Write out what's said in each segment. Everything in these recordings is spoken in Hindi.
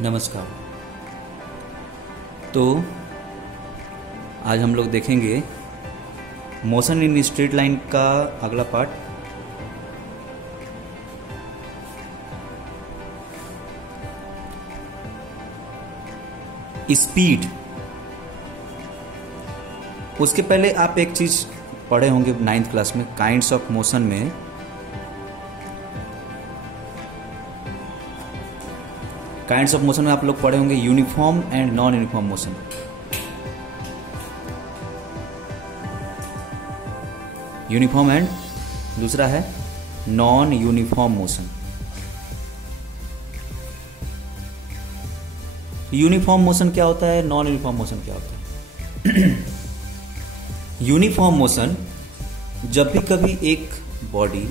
नमस्कार। तो आज हम लोग देखेंगे मोशन इन स्ट्रेट लाइन का अगला पार्ट। स्पीड। उसके पहले आप एक चीज पढ़े होंगे 9th क्लास में, काइंड्स ऑफ मोशन में आप लोग पढ़े होंगे uniform and non uniform motion. Uniform and दूसरा है non uniform motion. Uniform motion क्या होता है, नॉन यूनिफॉर्म मोशन क्या होता है? यूनिफॉर्म मोशन जब भी कभी एक बॉडी,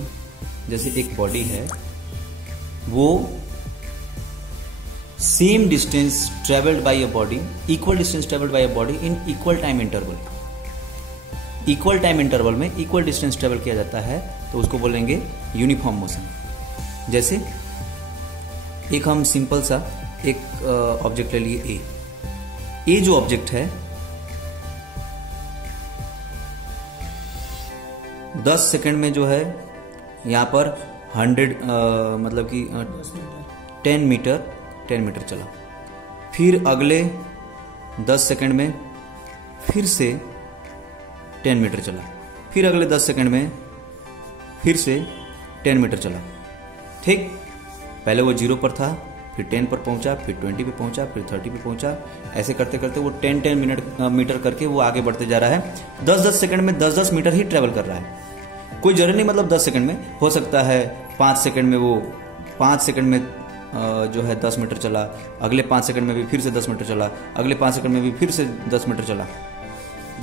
जैसे एक बॉडी है, वो same distance travelled by a body, equal distance travelled by a body in equal time interval, equal time interval में इक्वल डिस्टेंस ट्रेवल किया जाता है, तो उसको बोलेंगे यूनिफॉर्म मोशन। जैसे एक हम सिंपल सा एक ऑब्जेक्ट ले लिए ए जो ऑब्जेक्ट है 10 सेकंड में जो है यहां पर 100 मतलब कि 10 मीटर चला, फिर अगले 10 सेकंड में फिर से 10 मीटर चला, फिर अगले 10 सेकंड में फिर से 10 मीटर चला। ठीक, पहले वो 0 पर था, फिर 10 पर पहुंचा, फिर 20 पे पहुंचा, फिर 30 पे पहुंचा। ऐसे करते करते वो 10 मीटर करके वो आगे बढ़ते जा रहा है। 10 सेकंड में 10 मीटर ही ट्रेवल कर रहा है। कोई जरूरी नहीं मतलब 10 सेकंड में, हो सकता है 5 सेकंड में वो 5 सेकंड में जो है 10 मीटर चला, अगले 5 सेकंड में भी फिर से 10 मीटर चला, अगले 5 सेकंड में भी फिर से 10 मीटर चला।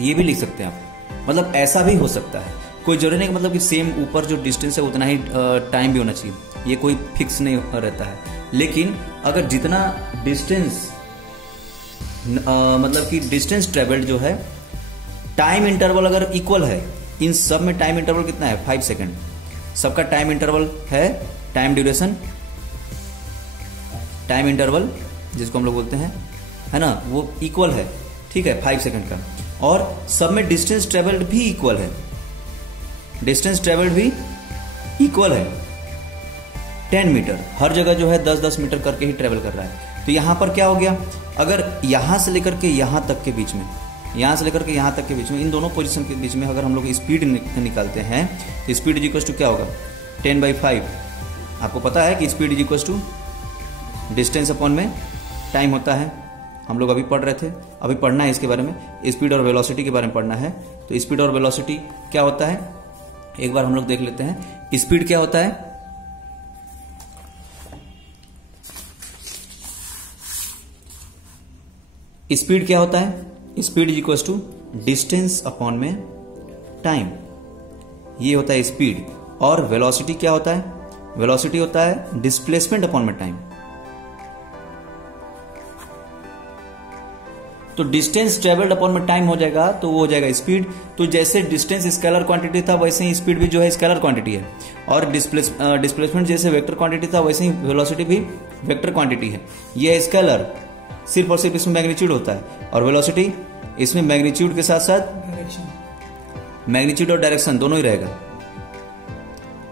ये भी लिख सकते हैं आप, मतलब ऐसा भी हो सकता है। कोई जरूरी नहीं मतलब कि सेम ऊपर जो डिस्टेंस है उतना ही टाइम भी होना चाहिए, ये कोई फिक्स नहीं रहता है। लेकिन अगर जितना डिस्टेंस मतलब कि डिस्टेंस ट्रेवल्ड जो है, टाइम इंटरवल अगर इक्वल है, इन सब में टाइम इंटरवल कितना है 5 सेकंड, सबका टाइम इंटरवल है, टाइम ड्यूरेशन, टाइम इंटरवल जिसको हम लोग बोलते हैं, है ना, वो इक्वल है। ठीक है, 5 सेकंड का, और सब में डिस्टेंस ट्रेवल्ड भी इक्वल है, डिस्टेंस ट्रेवल्ड भी इक्वल है 10 मीटर। हर जगह जो है 10-10 मीटर करके ही ट्रेवल कर रहा है। तो यहां पर क्या हो गया, अगर यहां से लेकर के यहां तक के बीच में, यहां से लेकर के यहां तक के बीच में, इन दोनों पोजीशन के बीच में अगर हम लोग स्पीड निकालते हैं तो स्पीड इज इक्वल टू क्या होगा 10/5। आपको पता है कि speed is equal to distance upon में टाइम होता है। हम लोग अभी पढ़ रहे थे, अभी पढ़ना है इसके बारे में, स्पीड और वेलोसिटी के बारे में पढ़ना है। तो स्पीड और वेलोसिटी क्या होता है, एक बार हम लोग देख लेते हैं। स्पीड क्या होता है, स्पीड क्या होता है, speed is equal to distance upon में टाइम, ये होता है स्पीड। और वेलोसिटी क्या होता है, वेलोसिटी होता है डिस्प्लेसमेंट अपॉन में टाइम। तो डिस्टेंस ट्रेवल्ड अपॉन में टाइम हो जाएगा, तो वो हो जाएगा स्पीड। तो जैसे डिस्टेंस स्केलर क्वांटिटी था, वैसे ही स्पीड भी जो है स्केलर क्वांटिटी है, और डिस्प्लेसमेंट जैसे वेक्टर क्वांटिटी था, वैसे ही वेलोसिटी भी वेक्टर क्वांटिटी है। ये है स्केलर, सिर्फ और सिर्फ इसमें मैग्नीट्यूड होता है, और वेलोसिटी इसमें मैग्नीट्यूड के साथ साथ मैग्नीट्यूड और डायरेक्शन दोनों ही रहेगा।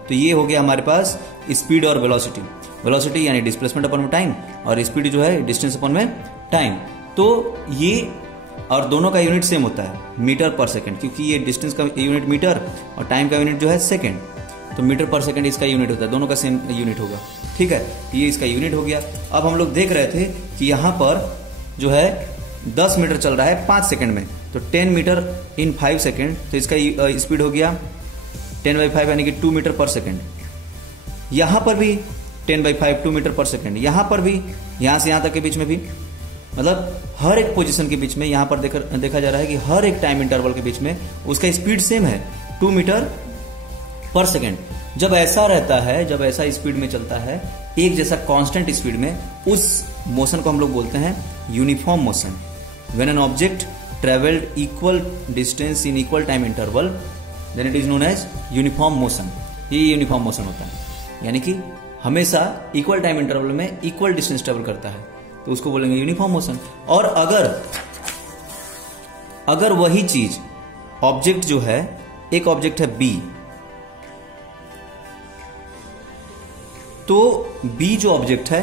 तो ये हो गया हमारे पास स्पीड और वेलोसिटी। वेलोसिटी यानी डिस्प्लेसमेंट अपॉन में टाइम, और स्पीड जो है डिस्टेंस अपॉन में टाइम। तो ये और दोनों का यूनिट सेम होता है, मीटर पर सेकंड, क्योंकि ये डिस्टेंस का यूनिट मीटर और टाइम का यूनिट जो है सेकंड, तो मीटर पर सेकंड इसका यूनिट होता है, दोनों का सेम यूनिट होगा। ठीक है, ये इसका यूनिट हो गया। अब हम लोग देख रहे थे कि यहां पर जो है 10 मीटर चल रहा है 5 सेकंड में, तो 10 मीटर इन 5 सेकंड, तो इसका स्पीड हो गया 10/5 यानी कि 2 मीटर पर सेकंड। यहां पर भी 10/5 2 मीटर पर सेकंड, यहां पर भी, यहां से यहां तक के बीच में भी, मतलब हर एक पोजीशन के बीच में यहां पर देखा जा रहा है कि हर एक टाइम इंटरवल के बीच में उसका स्पीड सेम है 2 मीटर पर सेकंड। जब ऐसा रहता है, जब ऐसा स्पीड में चलता है, एक जैसा कांस्टेंट स्पीड में, उस मोशन को हम लोग बोलते हैं uniform motion. When an object travelled equal distance in equal time interval, then it is known as uniform motion. ये यूनिफॉर्म मोशन होता है, यानी कि हमेशा इक्वल टाइम इंटरवल में इक्वल डिस्टेंस ट्रेवल करता है। तो उसको बोलेंगे यूनिफॉर्म मोशन। और अगर वही चीज ऑब्जेक्ट जो है, एक ऑब्जेक्ट है बी, तो बी जो ऑब्जेक्ट है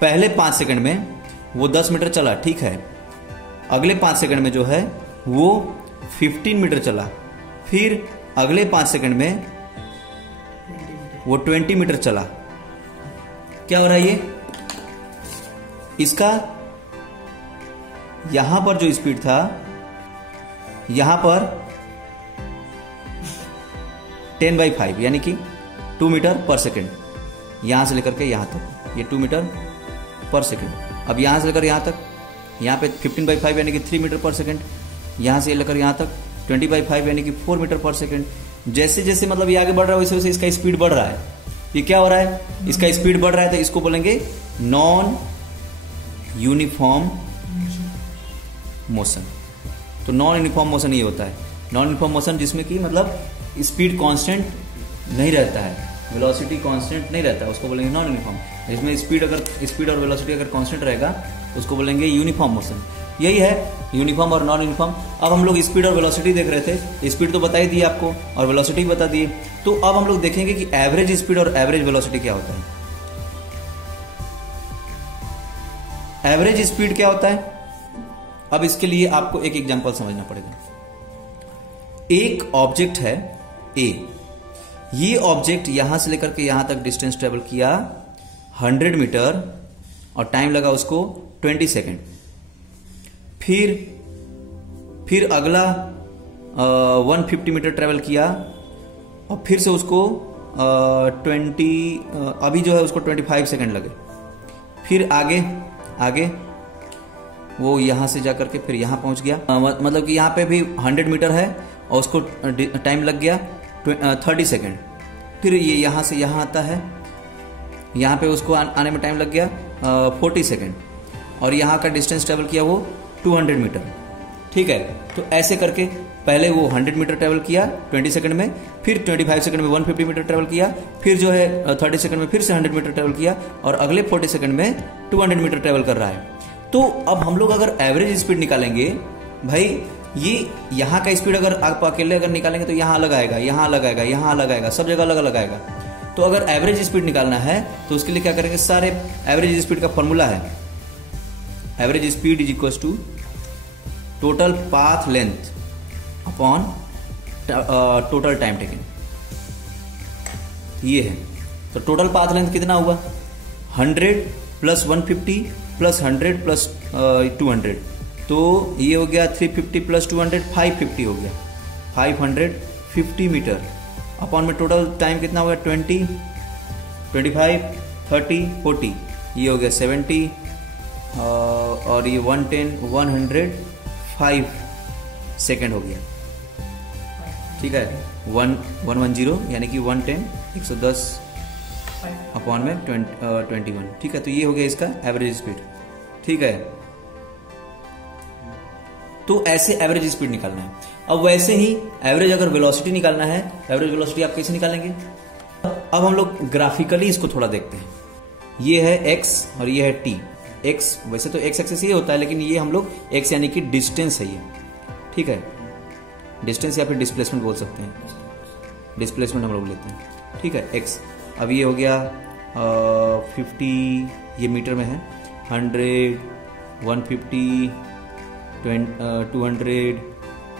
पहले 5 सेकंड में वो 10 मीटर चला, ठीक है, अगले 5 सेकंड में जो है वो 15 मीटर चला, फिर अगले 5 सेकंड में वो 20 मीटर चला। क्या हो रहा है ये? इसका यहां पर जो स्पीड था, यहां पर 10/5 यानी कि 2 मीटर पर सेकेंड, यहां से लेकर के यहां तक ये 2 मीटर पर सेकेंड। अब यहां से लेकर यहां तक, यहां पे 15/5 यानी कि 3 मीटर पर सेकेंड, यहां से लेकर यहां तक 20/5 यानी कि 4 मीटर पर सेकेंड। जैसे जैसे मतलब ये आगे बढ़ रहा है वैसे वैसे इसका स्पीड बढ़ रहा है। ये क्या हो रहा है? इसका स्पीड बढ़ रहा है, तो इसको बोलेंगे नॉन यूनिफॉर्म मोशन। तो नॉन यूनिफॉर्म मोशन ये होता है, नॉन यूनिफॉर्म मोशन जिसमें कि मतलब स्पीड कांस्टेंट नहीं रहता है, वेलोसिटी कांस्टेंट नहीं रहता है, उसको बोलेंगे नॉन यूनिफॉर्म। इसमें स्पीड और वेलोसिटी अगर कांस्टेंट रहेगा उसको बोलेंगे यूनिफॉर्म मोशन। यही है यूनिफॉर्म और नॉन यूनिफॉर्म। अब हम लोग स्पीड और वेलोसिटी देख रहे थे, स्पीड तो बता ही दी आपको और वेलोसिटी भी बता दिए। तो अब हम लोग देखेंगे कि एवरेज स्पीड और एवरेज वेलोसिटी क्या होता है। एवरेज स्पीड क्या होता है? अब इसके लिए आपको एक एग्जांपल समझना पड़ेगा। एक ऑब्जेक्ट है ए, ये ऑब्जेक्ट यहां से लेकर के यहां तक डिस्टेंस ट्रेवल किया 100 मीटर और टाइम लगा उसको 20 सेकेंड। फिर अगला 150 मीटर ट्रेवल किया और फिर से उसको 20 अभी जो है उसको 25 सेकेंड लगे। फिर आगे वो यहां से जाकर के फिर यहां पहुंच गया, मतलब कि यहां पे भी 100 मीटर है और उसको टाइम लग गया 30 सेकेंड। फिर ये यहां से यहां आता है, यहां पे उसको आने में टाइम लग गया 40 सेकेंड और यहां का डिस्टेंस ट्रेवल किया वो 200 मीटर, ठीक है। तो ऐसे करके पहले वो 100 मीटर ट्रेवल किया 20 सेकंड में, फिर 25 सेकंड में 150 मीटर ट्रेवल किया, फिर जो है 30 सेकंड में फिर से 100 मीटर ट्रेवल किया और अगले 40 सेकंड में 200 मीटर ट्रेवल कर रहा है। तो अब हम लोग अगर एवरेज स्पीड निकालेंगे, भाई ये यहाँ का स्पीड अगर आप अकेले अगर निकालेंगे तो यहाँ अलग आएगा, यहाँ अलग आएगा, यहाँ अलग आएगा, सब जगह अलग अलग आएगा। तो अगर एवरेज स्पीड निकालना है तो उसके लिए क्या करेंगे, सारे एवरेज स्पीड का फॉर्मूला है, average speed is equal to total path length upon total time taken. ये है, तो टोटल पाथ लेंथ कितना हुआ 100 प्लस 150 प्लस 100 प्लस 200, तो ये हो गया 350 प्लस 200 550 हो गया, 550 मीटर अपॉन में टोटल टाइम कितना हो गया 20 25 30 40, ये हो गया 70 और ये 110 105 सेकेंड हो गया, ठीक है। 110 यानी कि 110 110 अपॉन में 21, ठीक है। तो ये हो गया इसका एवरेज स्पीड, ठीक है। तो ऐसे एवरेज स्पीड निकालना है। अब वैसे ही एवरेज अगर वेलोसिटी निकालना है, एवरेज वेलोसिटी आप कैसे निकालेंगे। अब हम लोग ग्राफिकली इसको थोड़ा देखते हैं। ये है x और ये है t। x वैसे तो x एक्सिस ये होता है, लेकिन ये हम लोग x यानी कि डिस्टेंस है ये, ठीक है, डिस्टेंस या फिर डिस्प्लेसमेंट बोल सकते हैं, डिस्प्लेसमेंट हम लोग लेते हैं, ठीक है x। अब ये हो गया 50, ये मीटर में है, 100 150 200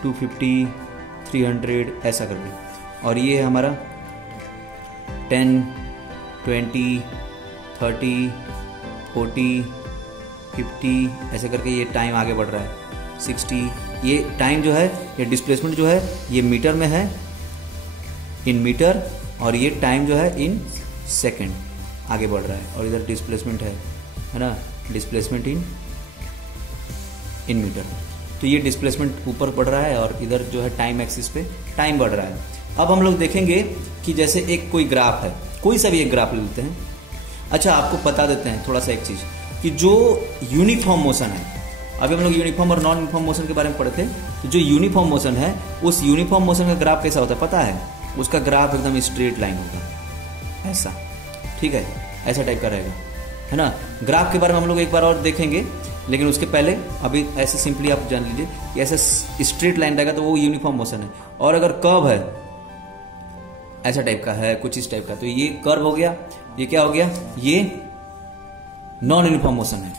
250 300 ऐसा करके। और ये है हमारा 10 20 30 40 50 ऐसे करके ये टाइम आगे बढ़ रहा है 60। ये टाइम जो है, ये डिस्प्लेसमेंट जो है ये मीटर में है, इन मीटर, और ये टाइम जो है इन सेकंड आगे बढ़ रहा है। और इधर डिस्प्लेसमेंट है ना, डिस्प्लेसमेंट इन मीटर। तो ये डिस्प्लेसमेंट ऊपर बढ़ रहा है और इधर जो है टाइम एक्सिस पे टाइम बढ़ रहा है। अब हम लोग देखेंगे कि जैसे एक कोई ग्राफ है, कोई सा भी एक ग्राफ ले लेते हैं। अच्छा, आपको बता देते हैं थोड़ा सा एक चीज कि जो यूनिफॉर्म मोशन है, अभी हम लोग यूनिफॉर्म और नॉन यूनिफॉर्म मोशन के बारे में पढ़े थे, तो जो यूनिफॉर्म मोशन है उस यूनिफॉर्म मोशन का ग्राफ कैसा होता है पता है? उसका ग्राफ एकदम स्ट्रेट लाइन होगा ऐसा, ठीक है, ऐसा टाइप का रहेगा, है ना। ग्राफ के बारे में हम लोग एक बार और देखेंगे, लेकिन उसके पहले अभी ऐसे सिंपली आप जान लीजिए कि ऐसा स्ट्रेट लाइन रहेगा तो वो यूनिफॉर्म मोशन है, और अगर कर्व है ऐसा टाइप का है, कुछ इस टाइप का, तो ये कर्व हो गया, ये क्या हो गया, ये नॉन यूनिफॉर्म मोशन है।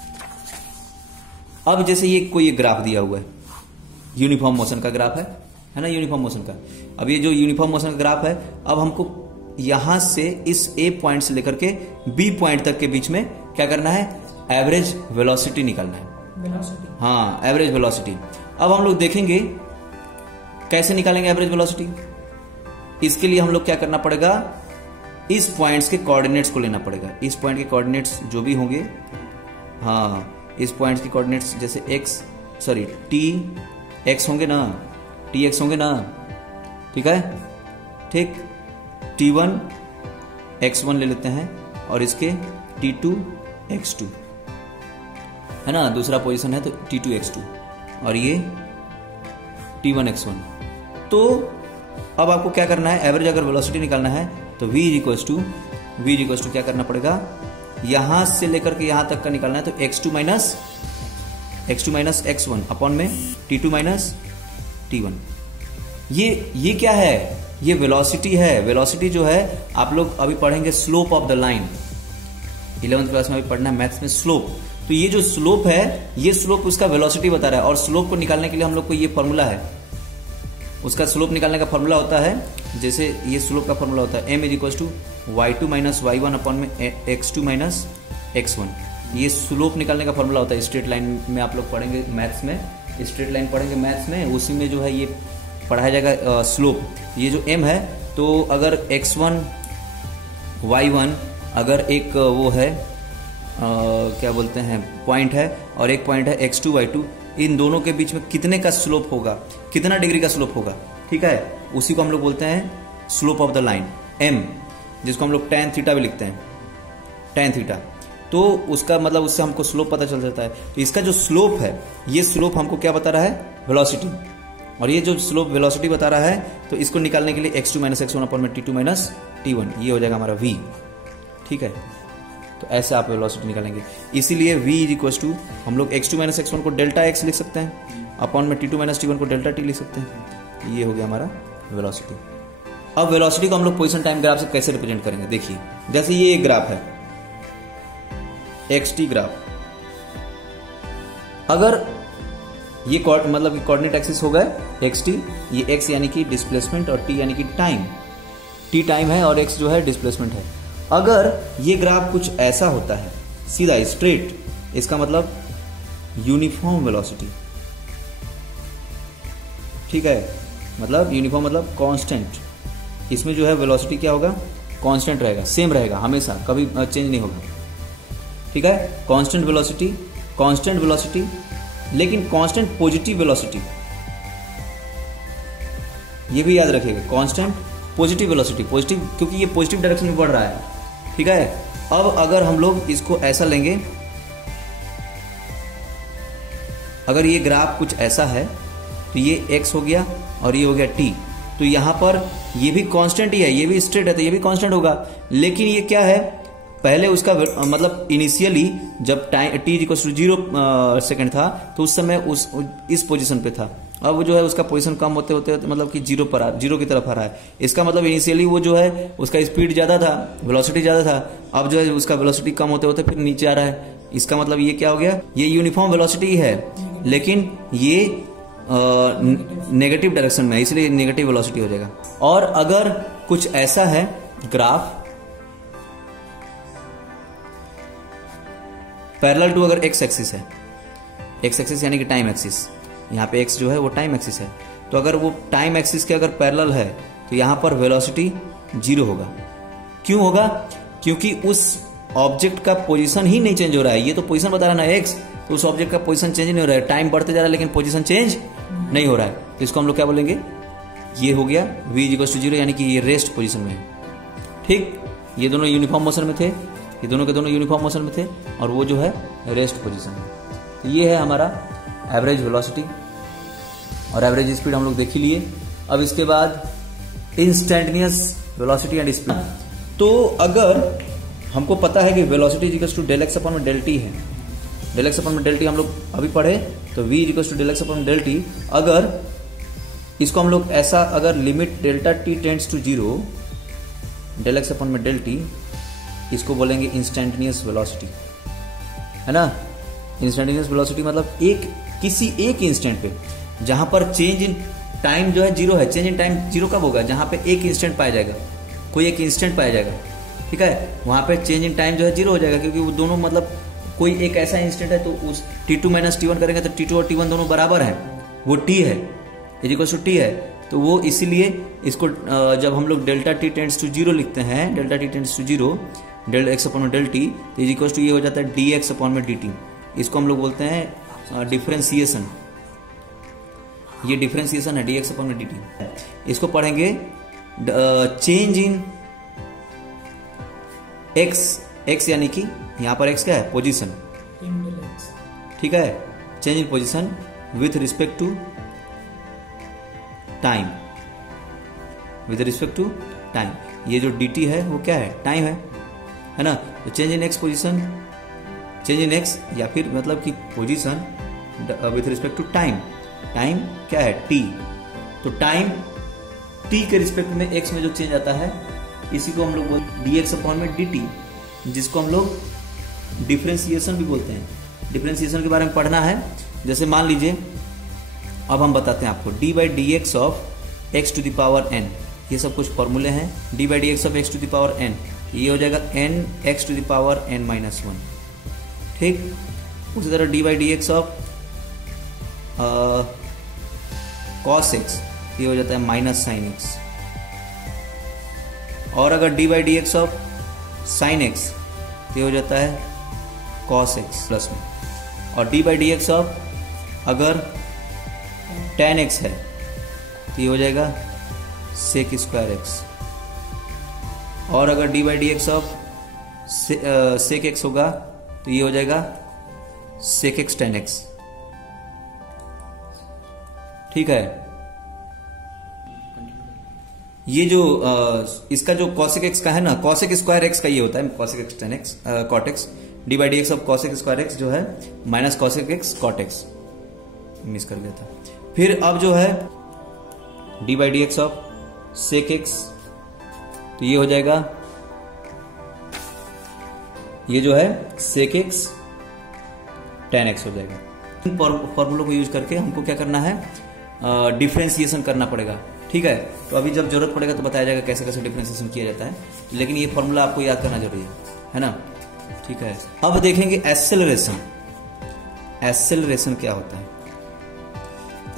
अब जैसे ये कोई ग्राफ दिया हुआ है, यूनिफॉर्म मोशन का ग्राफ है ना, यूनिफॉर्म मोशन का। अब ये जो यूनिफॉर्म मोशन का ग्राफ है, अब हमको यहां से इस ए पॉइंट से लेकर के बी पॉइंट तक के बीच में क्या करना है, एवरेज वेलोसिटी निकालना है। वेलोसिटी, हाँ, एवरेज वेलोसिटी। अब हम लोग देखेंगे कैसे निकालेंगे एवरेज वेलोसिटी। इसके लिए हम लोग क्या करना पड़ेगा, इस पॉइंट्स के कोऑर्डिनेट्स को लेना पड़ेगा। इस पॉइंट के कोऑर्डिनेट्स जो भी होंगे, हाँ, इस पॉइंट्स के कोऑर्डिनेट्स जैसे टी एक्स होंगे ना, टी एक्स होंगे ना, ठीक है, ठीक। T1 x1 ले लेते हैं और इसके T2 x2, है ना, दूसरा पोजीशन है तो T2 x2 और ये T1 x1। तो अब आपको क्या करना है, एवरेज अगर वेलोसिटी निकालना है तो v इक्वल्स टू क्या करना पड़ेगा, यहां से लेकर के यहां तक का निकालना है तो x2 माइनस x1 अपॉन में T2 माइनस T1। ये क्या है, ये वेलोसिटी है। वेलोसिटी जो है आप लोग अभी पढ़ेंगे slope of the line, 11th class में अभी पढ़ना है मैथ्स में स्लोप। तो ये जो स्लोप है, ये स्लोप उसका वेलोसिटी बता रहा है, और स्लोप को निकालने के लिए हम लोग को ये फॉर्मूला है, उसका स्लोप निकालने का फॉर्मूला होता है, जैसे ये स्लोप का फॉर्मूला होता है m is equal to y2 minus y1 upon में x2 माइनस x1। ये स्लोप निकालने का फॉर्मूला होता है। स्ट्रेट लाइन में आप लोग पढ़ेंगे मैथ्स में, स्ट्रेट लाइन पढ़ेंगे मैथ्स में, उसी में जो है ये पढ़ाया जाएगा स्लोप। ये जो m है, तो अगर x1 y1 अगर एक वो है क्या बोलते हैं पॉइंट है, और एक पॉइंट है x2 y2, इन दोनों के बीच में कितने का स्लोप होगा, कितना डिग्री का स्लोप होगा, ठीक है, उसी को हम लोग बोलते हैं slope of the line m, जिसको हम लोग tan थीटा भी लिखते हैं, tan थीटा। तो उसका मतलब उससे हमको स्लोप पता चल जाता है। तो इसका जो स्लोप है, ये स्लोप हमको क्या बता रहा है, वेलोसिटी, और ये जो स्लोप वेलोसिटी बता रहा है, तो इसको निकालने के लिए x2 माइनस x1 अपॉन में T2 माइनस T1, ये हो जाएगा हमारा v, ठीक है। तो ऐसे आप वेलोसिटी निकालेंगे। इसीलिए v इज इक्वल टू हम लोग x2 माइनस x1 को डेल्टा x लिख सकते हैं, अपॉन में T2 माइनस T1 को डेल्टा t लिख सकते हैं। ये हो गया हमारा वेलोसिटी। अब वेलोसिटी को हम लोग पोजीशन टाइम ग्राफ से कैसे रिप्रेजेंट करेंगे, देखिए जैसे ये एक ग्राफ है xt ग्राफ, अगर ये मतलब कोऑर्डिनेट एक्सिस हो गए xt, ये x यानी कि डिस्प्लेसमेंट और t यानी कि टाइम, t टाइम है और x जो है डिस्प्लेसमेंट है। अगर ये ग्राफ कुछ ऐसा होता है सीधा स्ट्रेट, इसका मतलब यूनिफॉर्म वेलोसिटी, ठीक है, मतलब यूनिफॉर्म मतलब कांस्टेंट, इसमें जो है वेलोसिटी क्या होगा, कांस्टेंट रहेगा, सेम रहेगा हमेशा, कभी चेंज नहीं होगा, ठीक है। कांस्टेंट वेलोसिटी, लेकिन कांस्टेंट पॉजिटिव वेलोसिटी, ये भी याद रखिएगा, कांस्टेंट पॉजिटिव वेलोसिटी, पॉजिटिव क्योंकि ये पॉजिटिव डायरेक्शन में बढ़ रहा है, ठीक है। अब अगर हम लोग इसको ऐसा लेंगे, अगर ये ग्राफ कुछ ऐसा है तो ये x हो गया और ये हो गया t, तो यहां पर ये भी कांस्टेंट ही है, ये भी स्ट्रेट है तो ये भी कांस्टेंट होगा। लेकिन ये क्या है, पहले उसका मतलब इनिशियली जब time t equal to 0 second था तो उस समय इस पोजीशन पे था, अब जो है उसका पोजीशन कम होते होते मतलब कि जीरो की तरफ आ रहा है। इसका मतलब इनिशियली वो जो है उसका स्पीड ज्यादा था, वेलोसिटी ज्यादा था, अब जो है उसका वेलोसिटी कम होते होते फिर नीचे आ रहा है। इसका मतलब ये क्या हो गया, ये यूनिफॉर्म वेलोसिटी है, लेकिन ये नेगेटिव डायरेक्शन में है, इसलिए नेगेटिव वेलोसिटी हो जाएगा। और अगर कुछ ऐसा है ग्राफ पैरेलल टू, अगर x एक्सिस है, x एक्सिस यानी कि टाइम एक्सिस, यहाँ पे x जो है वो टाइम एक्सिस है, तो अगर वो टाइम एक्सिस के अगर पैरेलल है तो यहाँ पर वेलोसिटी 0 होगा। क्यों होगा, क्योंकि उस ऑब्जेक्ट का पोजीशन ही नहीं चेंज हो रहा है, ये तो पोजीशन बता रहा है ना x, तो उस ऑब्जेक्ट का पोजीशन चेंज नहीं हो रहा है, टाइम बढ़ते जा रहा है लेकिन पोजीशन चेंज नहीं हो रहा है, तो इसको हम लोग क्या बोलेंगे, ये हो गया v इक्वल टू 0 यानी कि ये रेस्ट पोजीशन में है, ठीक। ये दोनों यूनिफॉर्म मोशन में थे, ये दोनों के दोनों यूनिफॉर्म मोशन में थे, और वो जो है रेस्ट पोजीशन में। तो ये है हमारा एवरेज वेलोसिटी और एवरेज स्पीड हम लोग देख ही लिए। अब इसके बाद इंस्टेंटेनियस वेलोसिटी एंड स्पीड। तो अगर हमको पता है कि velocity equals to del x upon में डेल टी है, डेल एक्स अपॉन में डेल टी हम लोग अभी पढ़े, तो v equals to del x upon del t. अगर इसको हम लोग ऐसा, अगर limit delta t tends to zero, del x upon में डेल टी, इसको बोलेंगे इंस्टेंटेनियस वेलोसिटी, है ना। इंस्टेंटेनियस वेलोसिटी मतलब किसी एक इंस्टेंट पे, जहां पर चेंज इन टाइम जो है जीरो है। चेंज इन टाइम जीरो कब होगा? जहां पे एक इंस्टेंट पाया जाएगा, कोई एक इंस्टेंट पाया जाएगा, ठीक है, वहां पे चेंज इन टाइम जो है जीरो हो जाएगा, क्योंकि वो दोनों मतलब कोई एक ऐसा इंस्टेंट है, तो उस t2 माइनस t1 करेंगे तो t2 और t1 दोनों बराबर है, वो t है, इक्वल टू t है। तो वो इसीलिए इसको जब हम लोग delta t tends to zero लिखते हैं, delta t tends to zero, del x upon में डेल टी, तो इक्वल टू ये हो जाता है डी एक्स अपॉन में डी टी। इसको हम लोग बोलते हैं डिफरेंशिएशन, ये डिफरेंशिएशन है डी एक्स अपॉन में डी टी। इसको पढ़ेंगे चेंज इन एक्स यानी कि यहां पर एक्स क्या है? पोजीशन, ठीक है, change in position with respect to time, with respect to time. ये जो dt है वो क्या है? टाइम है ना। तो change in x position, change in x या फिर मतलब कि position with respect to time. Time क्या है? t। तो टाइम t के रिस्पेक्ट में x में जो चेंज आता है, इसी को हम लोग बोलते हैं dx अपॉन में dt, जिसको हम लोग डिफरेंशिएशन भी बोलते हैं। डिफरेंशिएशन के बारे में पढ़ना है। जैसे मान लीजिए, अब हम बताते हैं आपको d by d x of x to the power n, ये सब कुछ फॉर्मूले हैं। D by d x of x to the power n, ये हो जाएगा n x to the power n minus one, ठीक। उसी तरह d by d x of cos x, ये हो जाता है माइनस साइन एक्स। और अगर d by d x of sine x, ये हो जाता है कॉस एक्स प्लस में। और D by d x of अगर tan x है, तो ये हो जाएगा सेक स्क्वायर एक्स। और अगर d by d x of sec x होगा, तो ये हो जाएगा सेक एक्स टेन एक्स, ठीक है। ये जो इसका जो कॉसेक एक्स का है ना, कॉसेक स्क्वायर एक्स का ये होता है cosec x tan x cot x. D by d x of cosec square x जो है minus cosec x cot x, miss कर गया था। फिर अब जो है d by d x of sec x, तो ये हो जाएगा, ये जो है सेक एक्स टेन एक्स हो जाएगा। इन फॉर्मूलों को यूज करके हमको क्या करना है? डिफरेंशिएशन करना पड़ेगा, ठीक है। तो अभी जब जरूरत पड़ेगा तो बताया जाएगा कैसे कैसे डिफरेंशिएशन किया जाता है, लेकिन ये फॉर्मूला आपको याद करना जरूरी है ना, ठीक है। अब देखेंगे एक्सेलरेशन। एक्सेलरेशन क्या होता है?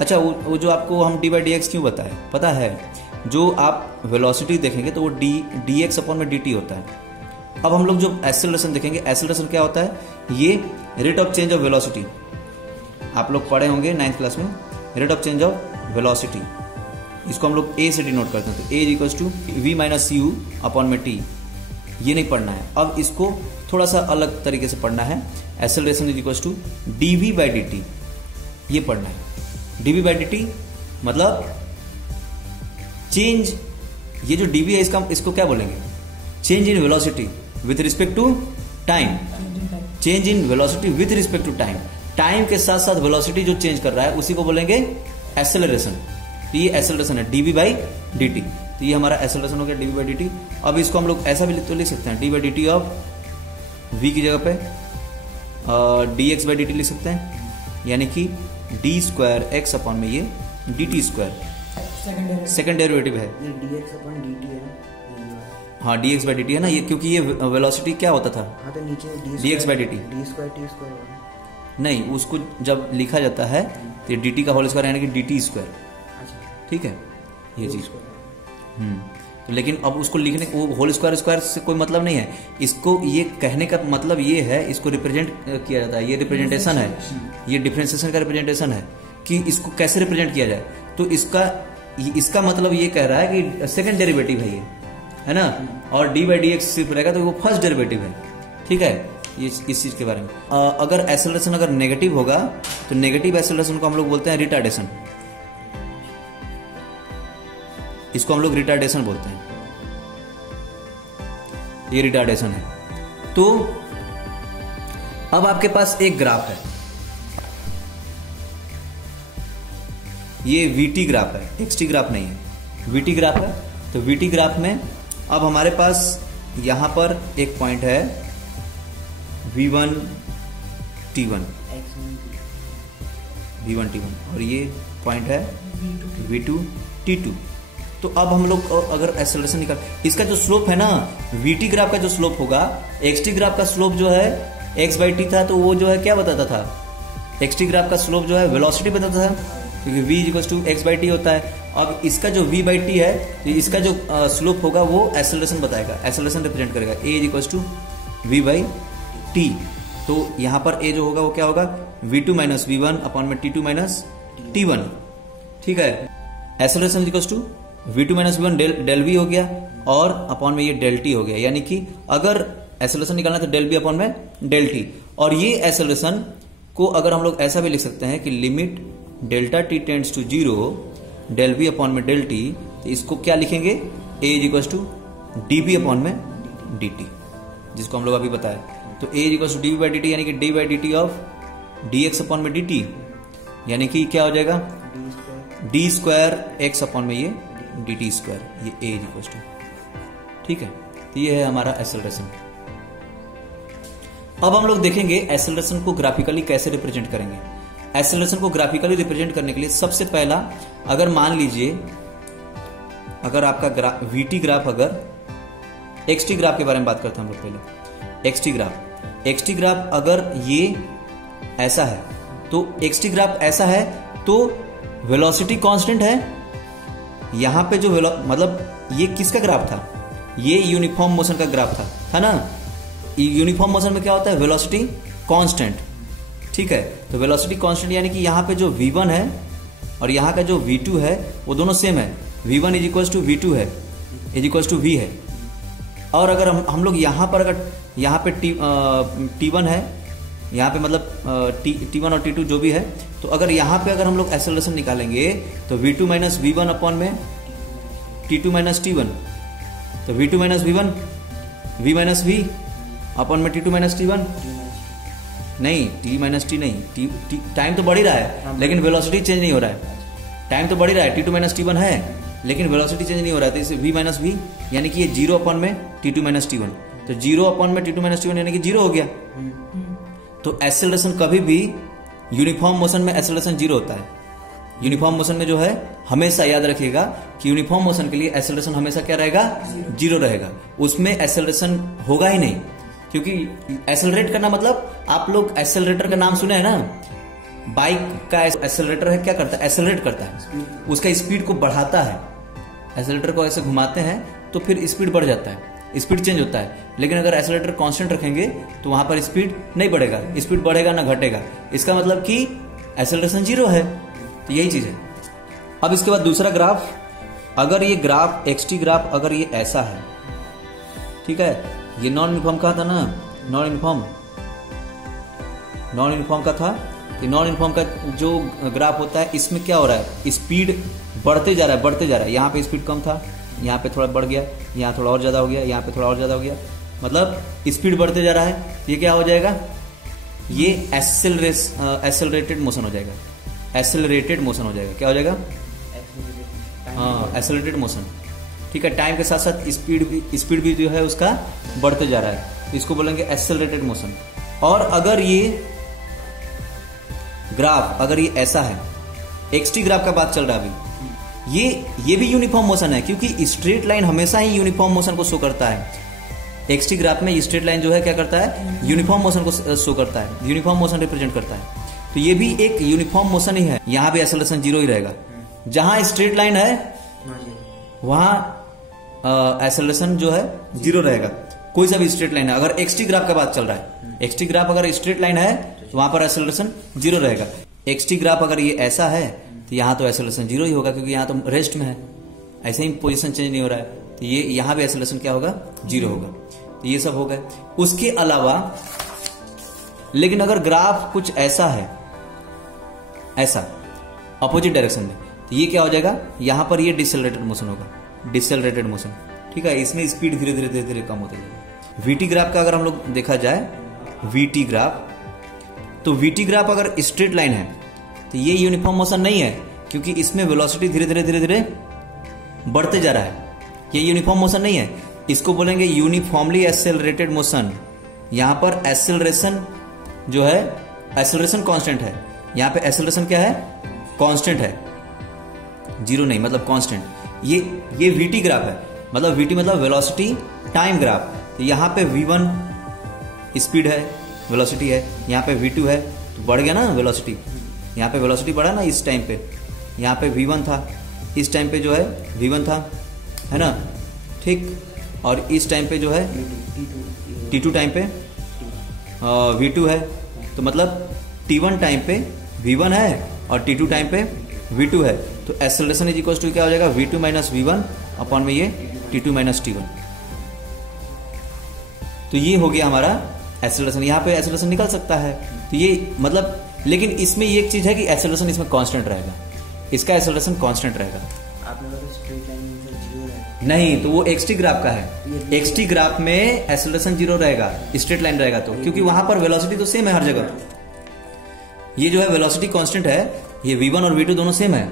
अच्छा, वो जो आपको हम डी बाई डी एक्स क्यों बताए पता है? जो आप वेलोसिटी देखेंगे तो वो डी एक्स अपॉन में डी टी होता है। अब हम लोग जो एक्सेलरेशन देखेंगे, एक्सेलरेशन क्या होता है? ये rate of change of velocity, आप लोग पढ़े होंगे 9th क्लास में, rate of change of velocity. इसको हम लोग ए से डिनोट करते हैं, तो a equals to v minus u upon में टी। ये नहीं पढ़ना है, अब इसको थोड़ा सा अलग तरीके से पढ़ना है। Acceleration is equals to d v by d t, ये पढ़ना है। डीवी बाई डी टी मतलब चेंज, ये जो डीवी है इसको क्या बोलेंगे? Change in velocity with respect to time. Change in velocity with respect to time, time के साथ साथ वेलोसिटी जो चेंज कर रहा है उसी को बोलेंगे एक्सेलरेशन। तो ये एक्सेलरेशन है डीवी बाई डी टी, तो ये हमारा एक्सेलरेशन हो गया डीवी बाई डी टी। अब इसको हम लोग ऐसा भी तो लिख सकते हैं, d by d t of v की जगह पे d x by d t लिख सकते हैं, यानी कि डी स्क्वायर एक्स अपॉन में ये D T square second derivative है, ये dx अपॉन dt है ना। हाँ dx बाई डी टी है ना ये, क्योंकि ये वेलोसिटी क्या होता था? हाँ, तो नीचे dx by d T, d square t square होगा। नहीं, उसको जब लिखा जाता है तो डी टी का होल स्क्वायर यानी कि डी टी स्क्वायर, ठीक है ये चीज। तो लेकिन अब उसको लिखने वो होल स्क्वायर से कोई मतलब नहीं है। इसको ये कहने का मतलब ये है, इसको रिप्रेजेंट किया जाता है, ये रिप्रेजेंटेशन है, ये डिफरेंशिएशन का रिप्रेजेंटेशन है कि इसको कैसे रिप्रेजेंट किया जाए। तो इसका मतलब ये कह रहा है कि सेकंड डेरिवेटिव है ये, है ना, और डी बाई डी एक्स सिर्फ रहेगा तो वो फर्स्ट डेरिवेटिव है, ठीक है। ये इस चीज के बारे में अगर एक्सेलरेशन अगर नेगेटिव होगा तो नेगेटिव एक्सेलरेशन को हम लोग बोलते हैं रिटार्डेशन, इसको हम लोग रिटार्डेशन बोलते हैं, ये रिटार्डेशन है। तो अब आपके पास एक ग्राफ है, ये वीटी ग्राफ है, एक्सटी ग्राफ नहीं है, वीटी ग्राफ है। तो वीटी ग्राफ में अब हमारे पास यहां पर एक पॉइंट है V1 T1 और ये पॉइंट है V2 T2। तो अब हम लोग अगर एक्सेलरेशन निकाल, इसका जो स्लोप है ना, वीटी ग्राफ का जो स्लोप होगा, एक्सटी ग्राफ का स्लोप जो है x/t था, तो वो जो है क्या बताता था, एक्सटी ग्राफ का स्लोप जो है वेलोसिटी बताता था, क्योंकि v = x/t होता है। अब इसका जो v/t है, तो इसका जो स्लोप होगा वो एक्सेलरेशन बताएगा, एक्सेलरेशन रिप्रेजेंट करेगा, a = v/t। तो यहां पर a जो होगा वो क्या होगा, v2 - v1 अपॉन में t2 - t1। ठीक है, acceleration = v2 - v1 del v हो गया और अपॉन में ये डेल t हो गया। यानी कि अगर एक्सेलरेशन निकालना तो डेल v अपॉन में डेल t। और ये एक्सेलरेशन को अगर हम लोग ऐसा भी लिख सकते हैं कि limit delta t tends to 0 del v upon में डेल t, तो इसको क्या लिखेंगे, a = dv अपॉन में dt, जिसको हम लोग अभी बताए। तो a = dv/dt यानी कि d/dt ऑफ dx अपॉन में dt, यानी कि क्या हो जाएगा d² x अपॉन में ये dt², ये a = ठीक है। तो ये है हमारा एक्सेलरेशन। अब हम लोग देखेंगे एक्सेलरेशन को ग्राफिकली कैसे रिप्रेजेंट करेंगे। एक्सेलरेशन को ग्राफिकली रिप्रेजेंट करने के लिए सबसे पहला, अगर मान लीजिए अगर आपका वीटी ग्राफ, अगर एक्सटी ग्राफ के बारे में बात करते हैं हम लोग पहले, एक्सटी ग्राफ अगर ये ऐसा है, तो एक्सटी ग्राफ ऐसा है तो वेलोसिटी कांस्टेंट है। यहां पे जो मतलब ये किसका ग्राफ था, ये यूनिफॉर्म मोशन का ग्राफ था ना। यूनिफॉर्म मोशन में क्या होता है, वेलोसिटी कांस्टेंट। ठीक है, तो वेलोसिटी कांस्टेंट यानी कि यहाँ पे जो v1 है और यहाँ का जो v2 है वो दोनों सेम है, v1 = v2 है, v है। और अगर हम लोग यहाँ पर अगर यहाँ पे t1 है, यहाँ पे मतलब t1 और t2 जो भी है, तो अगर यहाँ पे अगर हम लोग एक्सेलरेशन निकालेंगे तो v2 - v1 अपॉन में t2 - t1, तो v2 - v1 v - v upon में t2 - t1, नहीं t - t नहीं, टाइम तो बढ़ ही रहा है लेकिन वेलोसिटी चेंज नहीं हो रहा है। टाइम तो बढ़ ही रहा है, t2 - t1 है लेकिन वेलोसिटी चेंज नहीं हो रहा है, तो इसे v - v यानी कि ये 0 अपॉन में t2 - t1, तो 0 अपॉन में t2 - t1 यानी कि 0 हो गया। तो एक्सेलरेशन कभी भी यूनिफॉर्म मोशन में एक्सेलरेशन 0 होता है। यूनिफॉर्म मोशन में जो है, हमेशा याद रखिएगा कि यूनिफॉर्म मोशन के लिए एक्सेलरेशन हमेशा क्या रहेगा, 0 रहेगा, उसमें एक्सेलरेशन होगा ही नहीं। क्योंकि एक्सेलरेट करना मतलब, आप लोग एक्सेलरेटर का नाम सुने हैं ना, बाइक का एक्सेलरेटर है, क्या करता है, एक्सेलरेट करता है, उसका स्पीड को बढ़ाता है। एक्सेलरेटर को ऐसे घुमाते हैं तो फिर स्पीड बढ़ जाता है, स्पीड चेंज होता है। लेकिन अगर एक्सेलरेटर कांस्टेंट रखेंगे तो वहां पर स्पीड नहीं बढ़ेगा, स्पीड बढ़ेगा ना घटेगा, इसका मतलब कि एक्सेलरेशन 0 है। तो यही चीज है। अब इसके बाद दूसरा ग्राफ, अगर ये ग्राफ एक्सटी ग्राफ अगर ये ऐसा है, ठीक है, ये नॉन यूनिफॉर्म का था ना, नॉन यूनिफॉर्म का था कि नॉन यूनिफॉर्म का जो ग्राफ होता है, इसमें क्या हो रहा है, स्पीड बढ़ते जा रहा है। यहाँ पे स्पीड कम था, यहाँ पे थोड़ा बढ़ गया, यहाँ थोड़ा और ज्यादा हो गया, यहाँ पे थोड़ा और ज्यादा हो गया, मतलब स्पीड बढ़ते जा रहा है। ये क्या हो जाएगा, ये एक्सेलरेटेड मोशन हो जाएगा, एक्सेलरेटेड मोशन हो जाएगा। क्या हो जाएगा, हाँ, एक्सेलरेटेड मोशन। ठीक है, टाइम के साथ साथ स्पीड भी जो है उसका बढ़ते जा रहा है, इसको बोलेंगे एक्सेलरेटेड मोशन। और अगर ये ग्राफ अगर ये ऐसा है, एक्सटी ग्राफ का बात चल रहा है अभी, ये भी यूनिफॉर्म मोशन है, क्योंकि स्ट्रेट लाइन हमेशा ही यूनिफॉर्म मोशन को शो करता है। एक्सटी ग्राफ में स्ट्रेट लाइन जो है क्या करता है, यूनिफॉर्म मोशन को शो करता है, यूनिफॉर्म मोशन रिप्रेजेंट करता है। तो ये भी एक यूनिफॉर्म मोशन ही है, यहां भी एक्सेलरेशन 0 ही रहेगा। जहां स्ट्रेट लाइन है वहां एक्सेलरेशन जो है 0 रहेगा, कोई सा भी स्ट्रेट लाइन है। अगर एक्सटी ग्राफ का बात चल रहा है, एक्सटी ग्राफ अगर स्ट्रेट लाइन है तो वहां पर एक्सेलरेशन 0 रहेगा। एक्सटी ग्राफ अगर ये ऐसा है तो यहां तो एक्सेलरेशन 0 ही होगा, क्योंकि यहां तो रेस्ट में है, ऐसे ही पोजीशन चेंज नहीं हो रहा है, तो ये यहां भी एक्सेलरेशन क्या होगा, 0 होगा। तो ये सब हो गए। उसके अलावा लेकिन अगर ग्राफ कुछ ऐसा है, ऐसा अपोजिट डायरेक्शन में, तो ये क्या हो जाएगा, यहां पर ये डिसेलरेटेड मोशन होगा, डिसेलरेटेड मोशन। ठीक है, इसमें स्पीड धीरे धीरे कम होती जाएगी। वीटी ग्राफ का अगर हम लोग देखा जाए वीटी ग्राफ, तो वीटी ग्राफ अगर स्ट्रेट लाइन है तो ये यूनिफॉर्म मोशन नहीं है, क्योंकि इसमें वेलोसिटी धीरे धीरे धीरे धीरे बढ़ते जा रहा है। ये यूनिफॉर्म मोशन नहीं है, इसको बोलेंगे यूनिफॉर्मली एक्सेलरेटेड मोशन। यहां पर एक्सेलरेशन जो है, एक्सेलरेशन कांस्टेंट है। यहां पे एक्सेलरेशन क्या है? कांस्टेंट है, जीरो नहीं, मतलब कांस्टेंट। ये वीटी ग्राफ है, मतलब वीटी मतलब वेलोसिटी टाइम ग्राफ। तो यहां पे v1 स्पीड है, वेलोसिटी है, यहां पे v2 है, तो बढ़ गया ना वेलोसिटी। यहां पे वेलोसिटी बढ़ा ना इस टाइम पे, यहां पे v1 था, इस टाइम पे जो है v1 था, है ना, ठीक। और इस टाइम पे जो है t2 टाइम पे v2 है, तो मतलब t1 टाइम पे v1 है और t2 टाइम पे v2 है। तो एक्सेलरेशन इज इक्वल टू क्या हो जाएगा? v2 माइनस v1 अपॉन में ये t2 माइनस t1। तो ये हो गया हमारा एक्सेलरेशन। यहाँ पे एक्सेलरेशन निकल सकता है, तो ये मतलब, लेकिन इसमें ये एक चीज है कि एक्सेलरेशन इसमें कांस्टेंट रहेगा, इसका एक्सेलरेशन कांस्टेंट रहेगा। आपने बोला स्ट्रेट लाइन में जीरो है, नहीं, तो वो एक्सटी ग्राफ का है। एक्सटी ग्राफ में एक्सेलरेशन जीरो रहेगा, स्ट्रेट लाइन रहेगा, तो क्योंकि वहां पर वेलोसिटी तो सेम है हर जगह। ये जो है वेलोसिटी कांस्टेंट है, ये v1 और v2 दोनों सेम है,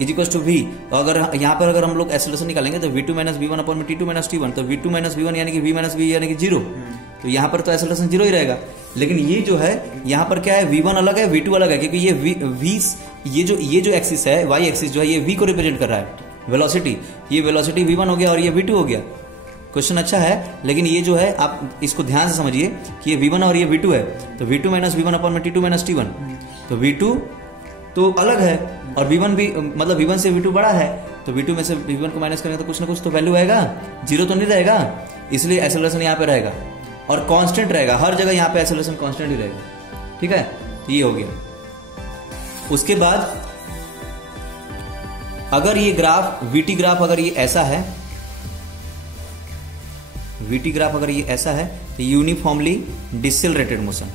इज इक्वल टू v। अगर यहाँ पर अगर हम लोग एक्सेलरेशन निकालेंगे तो v2 माइनस v1 अपॉन में t2 माइनस t1, तो v2 माइनस v1 यानी कि v माइनस v यानी कि जीरो। तो यहाँ पर तो एक्सेलरेशन जीरो ही रहेगा। लेकिन ये जो है यहाँ पर क्या है, v1 अलग है, v2 अलग है, क्योंकि ये जो एक्सिस है, y एक्सिस जो है, ये v को रिप्रेजेंट कर रहा है, वेलोसिटी। ये वेलोसिटी v1 हो गया और ये v2 हो गया। क्वेश्चन अच्छा है, लेकिन ये जो है आप इसको ध्यान से समझिए कि ये v1 और ये v2 है, तो v2 माइनस v1 अपॉन में t2 माइनस t1, तो v2 तो अलग है और v1 भी, मतलब v1 से v2 बड़ा है, तो v2 में से v1 को माइनस करेंगे तो कुछ ना कुछ तो वैल्यू आएगा, जीरो तो नहीं रहेगा। इसलिए एक्सेलरेशन यहाँ पे रहेगा और कांस्टेंट रहेगा, हर जगह यहाँ पे एक्सेलरेशन कांस्टेंट ही रहेगा। ठीक है, तो ये हो गया। उसके बाद अगर ये ग्राफ वीटी ग्राफ अगर ये ऐसा है, वीटी ग्राफ अगर ये ऐसा है, तो यूनिफॉर्मली डिसेलरेटेड मोशन।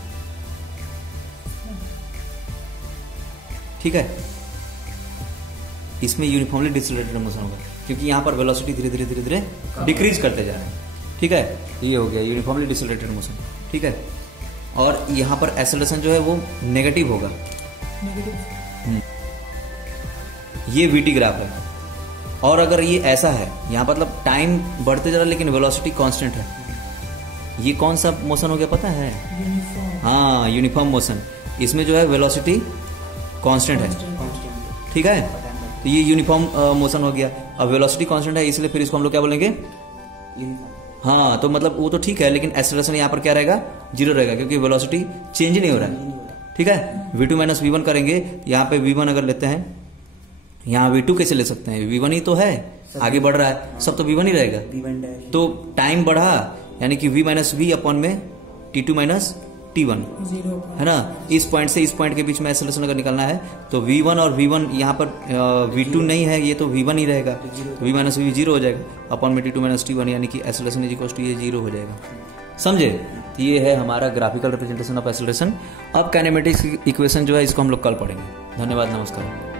ठीक है, इसमें यूनिफॉर्मली डिसेलरेटेड मोशन होगा, क्योंकि यहां पर वेलोसिटी धीरे धीरे धीरे धीरे डिक्रीज करते जा रहे हैं। ठीक है, तो ये हो गया यूनिफॉर्मली डिसेलरेटेड मोशन। ठीक है, और यहां पर एक्सेलरेशन जो है वो नेगेटिव होगा। ये वीटी ग्राफ है। और अगर ये ऐसा है, यहां मतलब टाइम बढ़ते जा रहा है लेकिन वेलोसिटी कांस्टेंट है, ये कौन सा मोशन हो गया पता है? हाँ, यूनिफॉर्म मोशन। इसमें जो है वेलोसिटी कांस्टेंट है। ठीक है, तो ये यूनिफॉर्म मोशन हो गया। अब वेलोसिटी कांस्टेंट है, इसलिए फिर इसको हम लोग क्या बोलेंगे? हाँ, तो मतलब वो तो ठीक है, लेकिन एक्सेलरेशन यहाँ पर क्या रहेगा? जीरो रहेगा, क्योंकि वेलोसिटी चेंज नहीं हो रहा है। ठीक है, v2 माइनस v1 करेंगे, यहाँ पे v1 अगर लेते हैं, यहाँ v2 कैसे ले सकते हैं? v1 ही तो है, आगे बढ़ रहा है, सब तो v1 ही रहेगा। तो टाइम बढ़ा, यानी कि v माइनस v अपॉन में t2 माइनस t1, है ना। इस पॉइंट से इस पॉइंट के बीच में एक्सेलरेशन अगर निकालना है तो v1 और v1, यहाँ पर v2 नहीं है, ये तो v1 ही रहेगा, तो v माइनस v जीरो हो जाएगा अपॉन में t2 माइनस t1, यानी कि एक्सेलरेशन इज इक्वल टू ये जीरो हो जाएगा। समझे? तो ये है हमारा ग्राफिकल रिप्रेजेंटेशन ऑफ एक्सेलरेशन। अब काइनेमेटिक्स इक्वेशन जो है इसको हम लोग कल पढ़ेंगे। धन्यवाद, नमस्कार।